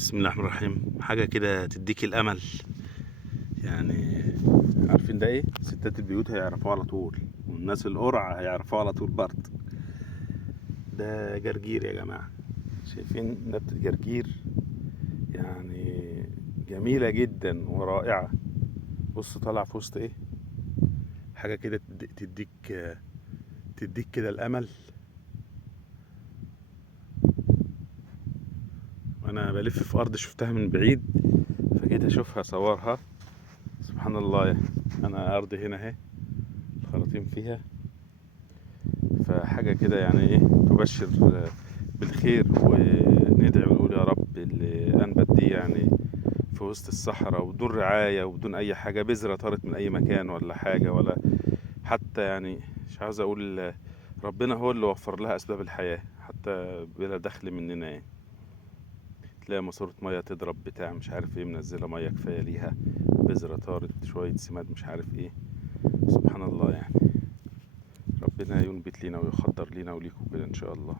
بسم الله الرحمن الرحيم. حاجة كده تديك الأمل يعني. عارفين ده ايه؟ ستات البيوت هيعرفوه على طول، والناس القرع هيعرفوه على طول برضه. ده جرجير يا جماعة. شايفين نبتة جرجير؟ يعني جميلة جدا ورائعة. بص طالع في وسط ايه؟ حاجة كده تديك كده الأمل. وأنا بلف في أرض شفتها من بعيد، فجيت أشوفها أصورها. سبحان الله يعني. أنا أرضي هنا أهي، الخراطيم فيها، فحاجة كده يعني ايه تبشر بالخير. وندعي ونقول يا رب اللي أنبت دي يعني في وسط الصحراء وبدون رعاية وبدون أي حاجة، بذرة طارت من أي مكان ولا حاجة، ولا حتى يعني مش عاوز أقول ربنا هو اللي وفر لها أسباب الحياة حتى بلا دخل مننا يعني. تلاقي ماسورة مية تضرب بتاع مش عارف ايه، منزلة مية كفاية ليها، بذرة طارت شوية سماد مش عارف ايه. سبحان الله يعني. ربنا ينبت لينا ويخضر لينا وليكم كده إن شاء الله.